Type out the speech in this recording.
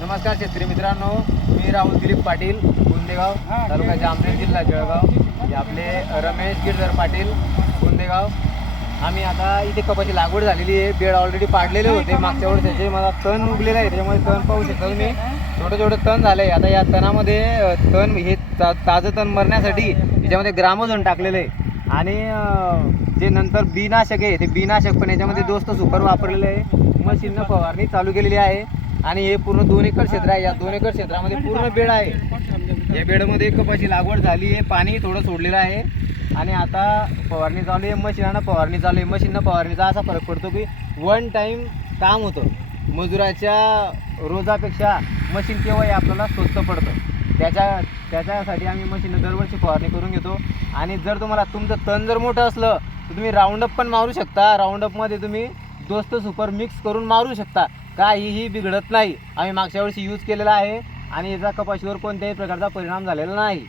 नमस्कार शेतकरी मित्रांनो मी राहुल दिलीप पाटील गुंदेगाव तालुका जामनेर जिल्हा जळगाव. हे आपले रमेश गिरधर पाटील गुंदेगाव आम्ही आता इथे कपाची लागवड झालेली आहे. बेड ऑलरेडी पाडलेले होते. मागच्या वेळेस त्याचे मला तण उगलेलं आहे. त्याच्यामुळे तण पाहू शकतो मी छोटं छोटं तण झालं आहे आता या तणामध्ये तण हे ता ताजं तण मरण्यासाठी याच्यामध्ये ग्रामोझोन टाकलेलं आहे. आणि जे नंतर बिनाशक आहे ते बिनाशक पण याच्यामध्ये दोस्त सुपर वापरलेलं आहे. मशीननं फवारणी चालू केलेली आहे. आणि हे पूर्ण दोन एकर क्षेत्र आहे. या दोन एकर क्षेत्रामध्ये पूर्ण बेड आहे. या बेडमध्ये कपाशी लागवड झाली आहे. पाणी थोडं सोडलेलं आहे. आणि आता फवारणी चालू आहे. मशीनानं फवारणी चालू आहे. मशीननं फवारणीचा असा फरक पडतो की वन टाईम काम होतं. मजुराच्या रोजापेक्षा मशीन केव्हाही आपल्याला स्वस्त पडतं. त्याच्या त्याच्यासाठी आम्ही मशीन दरवर्षी फवारणी करून घेतो. आणि जर तुम्हाला तुमचं तण जर मोठं असलं तर तुम्ही राऊंडअप पण मारू शकता. राऊंडअपमध्ये तुम्ही दोस्त सुपर मिक्स करून मारू शकता. काहीही बिघडत नाही. आम्ही मागच्या वर्षी यूज केलेला आहे आणि याचा कपाशीवर कोणत्याही प्रकारचा परिणाम झालेला नाही.